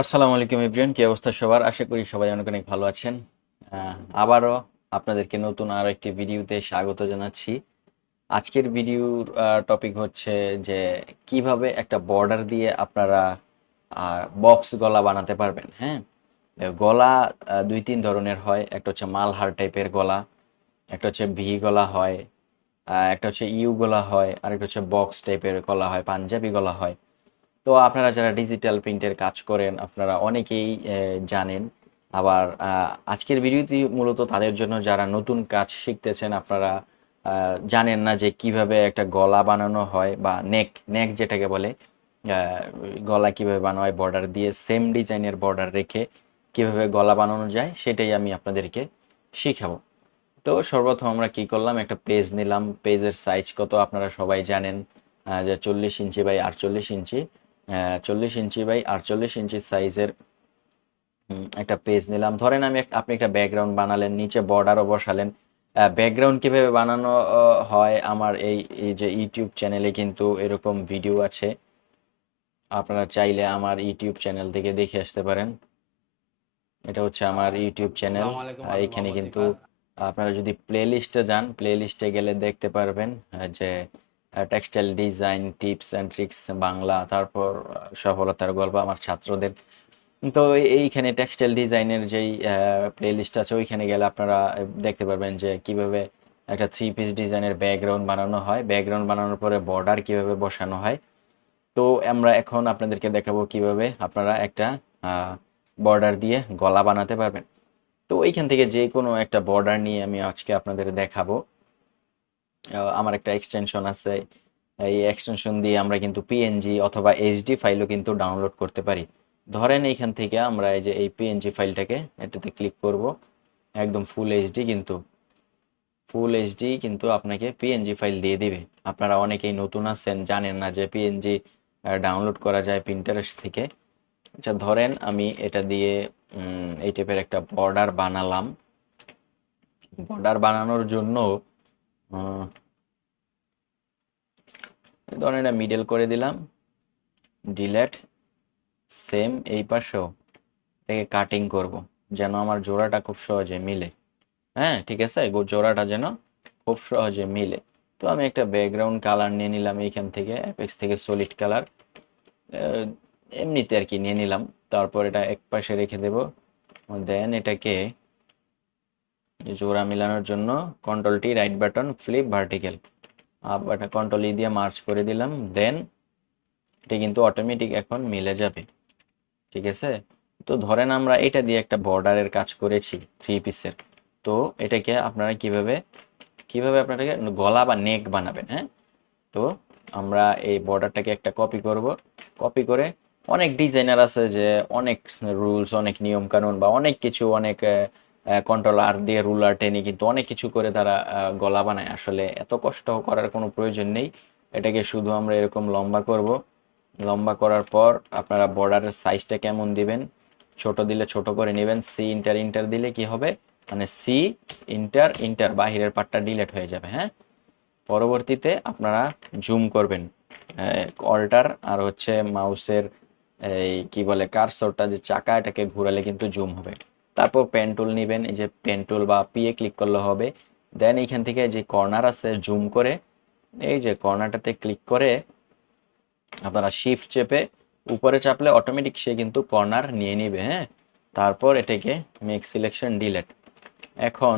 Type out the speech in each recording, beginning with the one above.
আসসালামু আলাইকুম এভরিওয়ান, কি অবস্থা সবার? আশা করি সবাই অনেক অনেক ভালো আছেন। আবারও আপনাদেরকে নতুন আরও একটি ভিডিওতে স্বাগত জানাচ্ছি। আজকের ভিডিওর টপিক হচ্ছে যে কীভাবে একটা বর্ডার দিয়ে আপনারা বক্স গলা বানাতে পারবেন হ্যাঁ? গলা দুই তিন ধরনের হয়। একটা হচ্ছে মালহার টাইপের গলা, একটা হচ্ছে ভি গলা হয় একটা হচ্ছে ইউ গলা হয় আর একটা হচ্ছে বক্স টাইপের গলা হয়, পাঞ্জাবি গলা হয়। তো আপনারা যারা ডিজিটাল প্রিন্টের কাজ করেন, আপনারা অনেকেই জানেন। আবার আজকের ভিডিওটি মূলত তাদের জন্য যারা নতুন কাজ শিখতেছেন, আপনারা জানেন না যে কীভাবে একটা গলা বানানো হয় বা নেক নেক যেটাকে বলে গলা কীভাবে বানানো হয় বর্ডার দিয়ে সেম ডিজাইনের বর্ডার রেখে কীভাবে গলা বানানো যায়, সেটাই আমি আপনাদেরকে শিখাবো। তো সর্বপ্রথম আমরা কি করলাম, একটা পেজ নিলাম। পেজের সাইজ কত, আপনারা সবাই জানেন যে চল্লিশ ইঞ্চি বাই আটচল্লিশ ইঞ্চি। চল্লিশ ইঞ্চি বাই আটচল্লিশ ইঞ্চি সাইজের একটা পেজ নিলাম। ধরেন আমি আপনি একটা ব্যাকগ্রাউন্ড বানালেন নিচে বর্ডারও বসালেন। ব্যাকগ্রাউন্ড কীভাবে বানানো হয়? আমার এই যে ইউটিউব চ্যানেলে কিন্তু এরকম ভিডিও আছে। আপনারা চাইলে আমার ইউটিউব চ্যানেল থেকে দেখে আসতে পারেন। এটা হচ্ছে আমার ইউটিউব চ্যানেল মোহাম্মদ কিন্তু আপনারা যদি প্লে লিস্টে যান প্লে লিস্টে গেলে দেখতে পারবেন যে textile design tips and tricks Bangla, তারপর সফলতার গল্প আমার ছাত্রদের। তো এইখানে টেক্সটাইল ডিজাইনের যেই প্লে লিস্ট আছে, ওইখানে গেলে আপনারা দেখতে পারবেন যে কীভাবে একটা থ্রি পিস ডিজাইনের ব্যাকগ্রাউন্ড বানানো হয়। ব্যাকগ্রাউন্ড বানানোর পরে বর্ডার কীভাবে বসানো হয়। তো আমরা এখন আপনাদেরকে দেখাবো কীভাবে আপনারা একটা বর্ডার দিয়ে গলা বানাতে পারবেন। তো এইখান থেকে যে কোনো একটা বর্ডার নিয়ে আমি আজকে আপনাদের দেখাবো। আমার একটা এক্সটেনশন আছে। এই এক্সটেনশন দিয়ে আমরা কিন্তু পিএনজি অথবা এইচডি ফাইলও কিন্তু ডাউনলোড করতে পারি। ধরেন এইখান থেকে আমরা এই যে এই পিএনজি ফাইলটাকে এটাতে ক্লিক করব। একদম ফুল এইচডি কিন্তু। ফুল এইচডি কিন্তু আপনাকে পিএনজি ফাইল দিয়ে দিবে। আপনারা অনেকেই নতুন আছেন, জানেন না যে পিএনজি ডাউনলোড করা যায় প্রিন্টারেস্ট থেকে। আচ্ছা ধরেন আমি এটা দিয়ে এই টাইপের একটা বর্ডার বানালাম। বর্ডার বানানোর জন্য ধরেন এটা মিডল করে দিলাম। ডিলেট সেম এই পাশেও এটাকে কাটিং করব, যেন আমার জোড়াটা খুব সহজে মিলে। হ্যাঁ ঠিক আছে? জোড়াটা যেন খুব সহজে মিলে। তো আমি একটা ব্যাকগ্রাউন্ড কালার নিয়ে নিলাম এইখান থেকে অ্যাপেক্স থেকে সলিড কালার এমনিতে আর কি নিয়ে নিলাম। তারপর এটা এক পাশে রেখে দেব। দেন এটাকে জোড়া মেলানোর জন্য control T right button flip vertical আবার কন্ট্রোল ই দিয়ে মার্চ করে দিলাম দেন এটা কিন্তু অটোমেটিক এখন মিলে যাবে। ঠিক আছে? তো ধরেন আমরা এটা দিয়ে একটা বর্ডারের কাজ করেছি থ্রি পিসের তো এটাকে আপনারা কীভাবে কীভাবে আপনারাকে গলা বা নেক বানাবেন হ্যাঁ? তো আমরা এই বর্ডারটাকে একটা কপি করব। কপি করে অনেক ডিজাইনার আছে যে অনেক রুলস অনেক নিয়ম কানুন বা অনেক কিছু, অনেক কন্ট্রোল আর দিয়ে রুলার টেনে কিন্তু অনেক কিছু করে তারা গলা বানায়। আসলে এত কষ্ট করার কোনো প্রয়োজন নেই। এটাকে শুধু আমরা এরকম লম্বা করব। লম্বা করার পর আপনারা বর্ডারের সাইজটা কেমন দিবেন? ছোট দিলে ছোট করে নেবেন। সি ইন্টার ইন্টার দিলে কি হবে? মানে সি ইন্টার ইন্টার বাহিরের পার্টটা ডিলেট হয়ে যাবে হ্যাঁ? পরবর্তীতে আপনারা জুম করবেন। অল্টার আর হচ্ছে মাউসের এই কি বলে কারসরটা যে চাকা, এটাকে ঘোরালে কিন্তু জুম হবে। তারপর পেন টুল নেবেন, এই যে পেন টুল বা পিএ ক্লিক করলে হবে। দেন এইখান থেকে যে কর্নার আছে জুম করে, এই যে কর্নারটাতে ক্লিক করে আপনারা শিফট চেপে উপরে চাপলে অটোমেটিক সে কিন্তু কর্নার নিয়ে নিবে হ্যাঁ? তারপর এটাকে মেক সিলেকশন ডিলেট এখন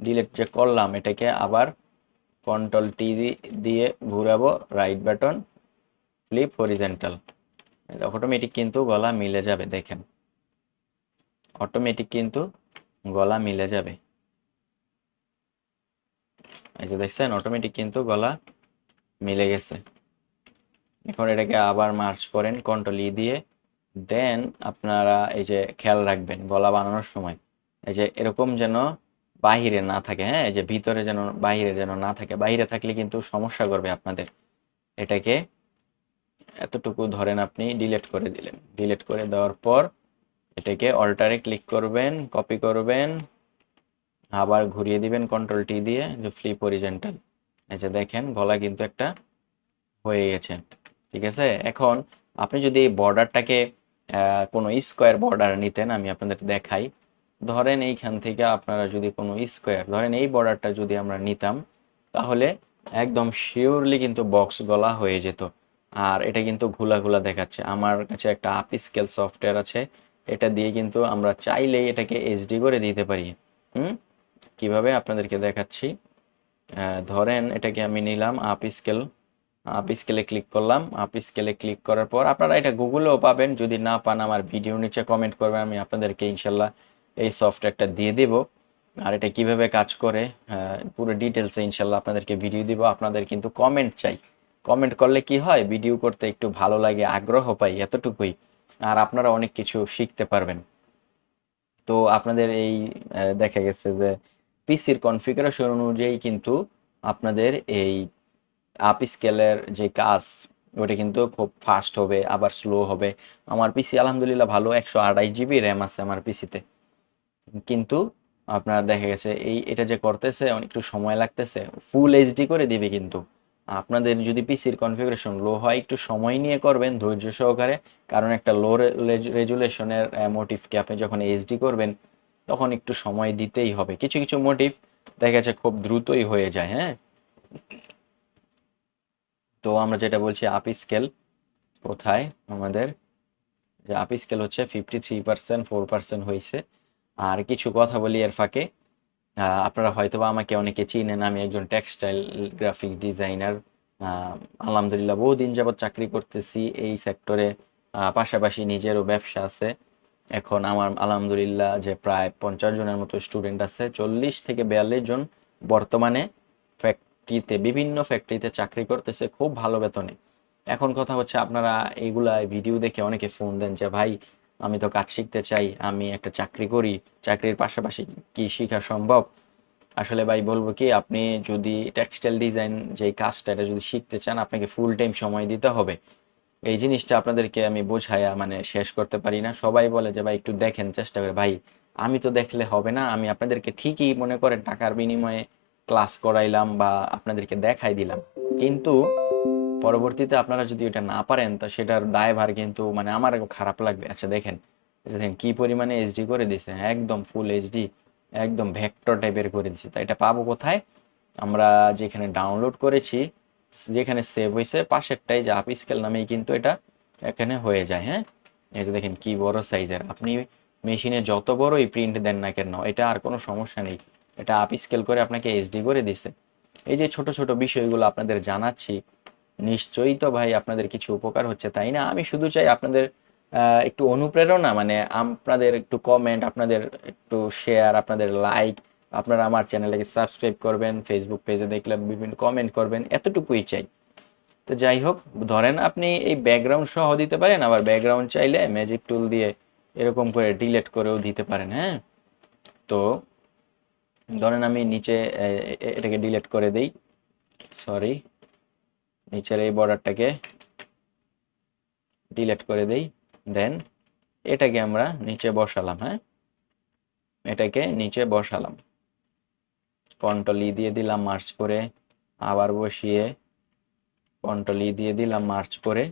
ডিলেট যে করলাম, এটাকে আবার কন্ট্রোল টি দিয়ে ঘুরাবো right button flip horizontal automatic কিন্তু গলা মিলে যাবে, দেখেন। অটোমেটিক কিন্তু গলা মিলে যাবে। এই যে দেখছেন অটোমেটিক কিন্তু গলা মিলে গেছে। এখন এটাকে আবার মার্চ করেন কন্ট্রোল ই দিয়ে দেন আপনারা এই যে খেয়াল রাখবেন গলা বানানোর সময়। এই যে এরকম যেন বাহিরে না থাকে হ্যাঁ এই যে ভিতরে যেন বাহিরে যেন না থাকে। বাহিরে থাকলে কিন্তু সমস্যা করবে আপনাদের। এটাকে এতটুকু ধরেন আপনি ডিলেট করে দিলেন। ডিলেট করে দেওয়ার পর এটাকে অল্টারে ক্লিক করবেন কপি করবেন, আবার ঘুরিয়ে দিবেন কন্ট্রোল টি দিয়ে, যে ফ্লিপ হরিজেন্টাল এই যে দেখেন, গলা কিন্তু একটা হয়ে গেছে, ঠিক আছে? এখন আপনি যদি এই বর্ডারটাকে কোনো স্কোয়ার বর্ডার নিতেন, আমি আপনাদের দেখাই। ধরেন এইখান থেকে আপনারা যদি কোনো স্কোয়ার ধরেন এই বর্ডারটা যদি আমরা নিতাম, তাহলে একদম শিওরলি কিন্তু বক্স গলা হয়ে যেত। আর এটা কিন্তু ঘোলা ঘোলা দেখাচ্ছে। আমার কাছে একটা আপ স্কেল সফটওয়্যার আছে এটা দিয়ে কিন্তু আমরা চাইলেই এটাকে এইচডি করে দিতে পারি। হুম? কীভাবে? আপনাদেরকে দেখাচ্ছি। ধরেন এটাকে আমি নিলাম আপ স্কেল আপ স্কেলে ক্লিক করলাম। আপ স্কেলে ক্লিক করার পর আপনারা এটা গুগলেও পাবেন। যদি না পান আমার ভিডিও নিচে কমেন্ট করবেন, আমি আপনাদেরকে ইনশাল্লাহ এই সফটওয়্যারটা দিয়ে দিব। আর এটা কীভাবে কাজ করে? পুরো ডিটেলসে ইনশাল্লাহ আপনাদেরকে ভিডিও দিব। আপনাদের কিন্তু কমেন্ট চাই। কমেন্ট করলে কি হয়? ভিডিও করতে একটু ভালো লাগে, আগ্রহ পাই এতটুকুই। আর আপনারা অনেক কিছু শিখতে পারবেন। তো আপনাদের এই দেখা গেছে যে পিসির কনফিগারেশন অনুযায়ী কিন্তু আপনাদের এই আপ স্কেলের যে কাজ, ওটা কিন্তু খুব ফাস্ট হবে, আবার স্লো হবে। আমার পিসি আলহামদুলিল্লাহ ভালো, একশো আঠাশ জিবি র্যাম আছে আমার পিসিতে কিন্তু আপনার দেখা গেছে এই, এটা যে করতেছে একটু সময় লাগতেছে ফুল এইচডি করে দিবে কিন্তু। আপনাদের যদি পিসির কনফিগারেশন লো হয়, একটু সময় নিয়ে করবেন ধৈর্য সহকারে। কারণ একটা লো রেজুলেশনের মোটিভকে আপনি যখন এইচডি করবেন, তখন একটু সময় দিতেই হবে। কিছু কিছু মোটিভ দেখা যাচ্ছে খুব দ্রুতই হয়ে যায় হ্যাঁ? তো আমরা যেটা বলছি আপ স্কেল কোথায়? আমাদের যে আপ স্কেল হচ্ছে fifty three percent four percent হয়েছে আর কিছু কথা বলি এর ফাঁকে। আপনারা হয়তোবা আমাকে অনেকে চিনেন, আমি একজন টেক্সটাইল গ্রাফিক্স ডিজাইনার। আলহামদুলিল্লাহ বহুদিন যাবত চাকরি করতেছি এই সেক্টরে পাশাপাশি নিজেরও ব্যবসা আছে। এখন আমার আলহামদুলিল্লাহ যে প্রায় পঞ্চাশ জনের মতো স্টুডেন্ট আছে, চল্লিশ থেকে বিয়াল্লিশ জন বর্তমানে ফ্যাক্টরিতে, বিভিন্ন ফ্যাক্টরিতে চাকরি করতেছে খুব ভালো বেতনে। এখন কথা হচ্ছে আপনারা এইগুলা ভিডিও দেখে অনেকে ফোন দেন যে, ভাই আমি তো কাজ শিখতে চাই, আমি একটা চাকরি করি, চাকরির পাশাপাশি কি শেখা সম্ভব? আসলে ভাই বলব কি, আপনি যদি টেক্সটাইল ডিজাইন যে কাজটা, এটা যদি শিখতে চান, আপনাকে ফুল টাইম সময় দিতে হবে। এই জিনিসটা আপনাদেরকে আমি বোঝায়া মানে শেষ করতে পারি না। সবাই বলে যে, ভাই, একটু দেখেন, চেষ্টা করে। ভাই, আমি তো দেখলে হবে না, আমি আপনাদেরকে ঠিকই মনে করেন টাকার বিনিময়ে ক্লাস করাইলাম বা আপনাদেরকে দেখাই দিলাম। কিন্তু পরবর্তীতে আপনারা যদি ওটা না পারেন, তো সেটার দায়ভার কিন্তু মানে আমার খারাপ লাগবে। আচ্ছা দেখেন দেখেন কি পরিমাণে এইচডি করে দিছে একদম ফুল এইচডি একদম ভেক্টর টাইপের করে দিছে। তা এটা পাবো কোথায়? আমরা যেখানে ডাউনলোড করেছি, যেখানে সেভ হয়েছে, পাশেরটাই যে আপ স্কেল নামেই কিন্তু এটা এখানে হয়ে যায় হ্যাঁ? এই যে দেখেন কি বড় সাইজের আপনি মেশিনে যত বড়ই প্রিন্ট দেন না কেন, এটা আর কোনো সমস্যা নেই। এটা আপ স্কেল করে আপনাকে এইচডি করে দিছে। এই যে ছোট ছোট বিষয়গুলো আপনাদের জানাচ্ছি নিশ্চয়ই তো ভাই আপনাদের কিছু উপকার হচ্ছে, তাই না? আমি শুধু চাই আপনাদের একটু অনুপ্রেরণা মানে আপনাদের একটু কমেন্ট আপনাদের একটু শেয়ার আপনাদের লাইক আপনারা আমার চ্যানেলটাকে সাবস্ক্রাইব করবেন ফেসবুক পেজে দেখলে বিভিন্ন কমেন্ট করবেন, এতটুকুই চাই। তো যাই হোক, ধরেন আপনি এই ব্যাকগ্রাউন্ড সহ দিতে পারেন, আবার ব্যাকগ্রাউন্ড চাইলে ম্যাজিক টুল দিয়ে এরকম করে ডিলেট করেও দিতে পারেন হ্যাঁ? তো ধরেন আমি নিচে এটাকে ডিলেট করে দেই সরি নিচের এই বর্ডারটাকে ডিলেট করে দেই দেন এটাকে আমরা নিচে বসালাম হ্যাঁ? এটাকে নিচে বসালাম। কন্ট্রোল ই দিয়ে দিলাম মার্চ করে, আবার বসিয়ে কন্ট্রোল ই দিয়ে দিলাম মার্চ করে।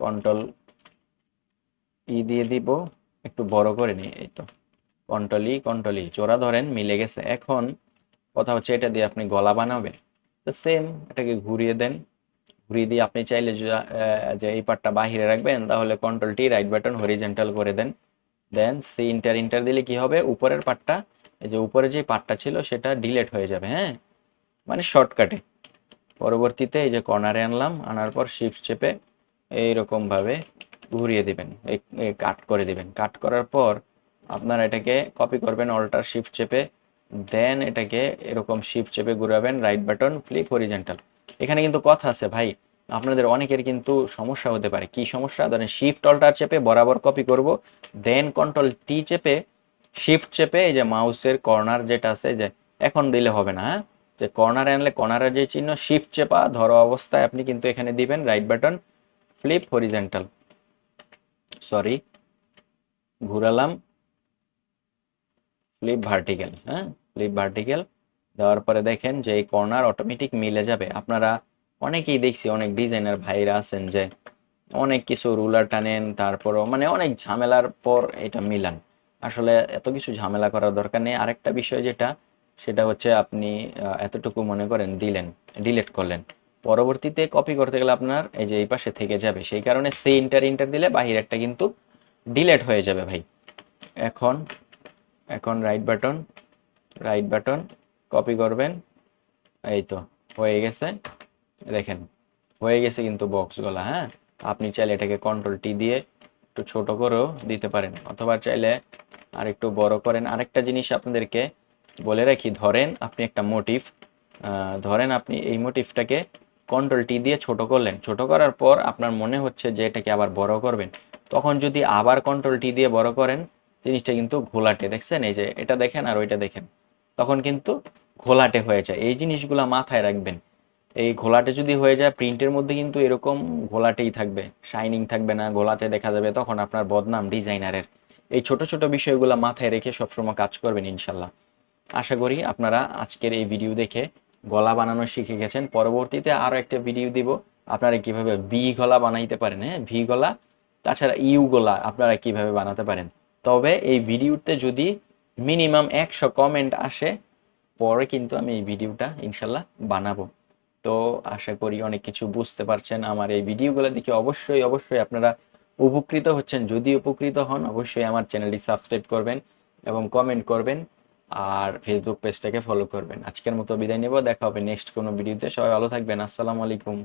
কন্ট্রোল ই দিয়ে দিব, একটু বড় করে নিই, এই তো। কন্ট্রোল কন্ট্রোল চোরা ধরেন, মিলে গেছে। এখন কথা হচ্ছে এটা দিয়ে আপনি গলা বানাবেন। তো সেম এটাকে ঘুরিয়ে দেন। ঘুরিয়ে দিয়ে আপনি চাইলে যে এই পার্টটা বাহিরে রাখবেন, তাহলে control T right button horizontal করে দেন। দেন সি ইন্টার ইন্টার দিলে কি হবে? উপরের পার্টটা এই যে উপরে যে পার্টটা ছিল, সেটা ডিলেট হয়ে যাবে হ্যাঁ? মানে শর্টকাটে পরবর্তীতে এই যে কর্নারে আনলাম, আনার পর শিফট চেপে এইরকম ভাবে ঘুরিয়ে দিবেন। কাট করে দিবেন। কাট করার পর আপনারা এটাকে কপি করবেন অল্টার শিফট চেপে দেন এটাকে এরকম শিফট চেপে ঘুরাবেন রাইট বাটন ফ্লিপ হরিজেন্টাল এখানে কিন্তু কথা আছে, ভাই, আপনাদের অনেকের কিন্তু সমস্যা হতে পারে। কি সমস্যা? ধরেন শিফট অল্টার চেপে বরাবর কপি করব দেন কন্ট্রোল টি চেপে শিফট চেপে, এই যে মাউসের কর্নার যেটা আছে, যে এখন দিলে হবে না হ্যাঁ? যে কর্নারে আনলে কর্নারের যে চিহ্ন শিফট চেপা, ধরো অবস্থায় আপনি কিন্তু এখানে দিবেন right button flip horizontal sorry ঘুরালাম। Flip vertical হ্যাঁ? ফ্লিপ ভার্টিক্যাল দেওয়ার পরে দেখেন যে এই কর্নার অটোমেটিক মিলে যাবে। আপনারা অনেকেই দেখছি, অনেক ডিজাইনার ভাইরা আছেন যে অনেক কিছু রুলার টানেন, তারপরও মানে অনেক ঝামেলার পর এটা মিলান। আসলে এত কিছু ঝামেলা করার দরকার নেই। আরেকটা বিষয় যেটা, সেটা হচ্ছে আপনি এতটুকু মনে করেন, দিলেন ডিলেট করলেন। পরবর্তীতে কপি করতে গেলে আপনার এই যে এই পাশে থেকে যাবে। সেই কারণে সে ইন্টার ইন্টার দিলে বাহিরেরটা কিন্তু ডিলেট হয়ে যাবে ভাই। এখন এখন right button right button copy করবেন। এই তো, হয়ে গেছে। দেখেন, হয়ে গেছে কিন্তু বক্সগুলা হ্যাঁ? আপনি চাইলে এটাকে কন্ট্রোল টি দিয়ে একটু ছোট করেও দিতে পারেন, অথবা চাইলে আর একটু বড় করেন। আরেকটা জিনিস আপনাদেরকে বলে রাখি, ধরেন আপনি একটা মোটিভ ধরেন আপনি এই মোটিভটাকে কন্ট্রোল টি দিয়ে ছোট করলেন। ছোট করার পর আপনার মনে হচ্ছে যে এটাকে আবার বড় করবেন। তখন যদি আবার কন্ট্রোল টি দিয়ে বড় করেন জিনিসটা কিন্তু ঘোলাটে, দেখছেন? এই যে এটা দেখেন আর ওইটা দেখেন। তখন কিন্তু ঘোলাটে হয়ে যায়। এই জিনিসগুলা মাথায় রাখবেন। এই ঘোলাটে যদি হয়ে যায়, প্রিন্টের মধ্যে কিন্তু এরকম ঘোলাটেই থাকবে। শাইনিং থাকবে না, ঘোলাটে দেখা যাবে তখন আপনার বদনাম ডিজাইনারের। এই ছোট ছোট বিষয়গুলো মাথায় রেখে সবসময় কাজ করবেন ইনশাল্লাহ। আশা করি আপনারা আজকের এই ভিডিও দেখে গলা বানানো শিখে গেছেন। পরবর্তীতে আরও একটা ভিডিও দিব। আপনারা কীভাবে ভি গলা বানাইতে পারেন হ্যাঁ? ভি গলা, তাছাড়া ইউ গলা আপনারা কীভাবে বানাতে পারেন? তবে এই ভিডিওতে যদি মিনিমাম একশো কমেন্ট আসে, পরে কিন্তু আমি এই ভিডিওটা ইনশাল্লাহ বানাবো। তো আশা করি অনেক কিছু বুঝতে পারছেন আমার এই ভিডিওগুলো দেখে। অবশ্যই অবশ্যই আপনারা উপকৃত হচ্ছেন। যদি উপকৃত হন, অবশ্যই আমার চ্যানেলটি সাবস্ক্রাইব করবেন এবং কমেন্ট করবেন আর ফেসবুক পেজটাকে ফলো করবেন। আজকের মতো বিদায় নেব। দেখা হবে নেক্সট কোনো ভিডিওতে। সবাই ভালো থাকবেন। আসসালামু আলাইকুম।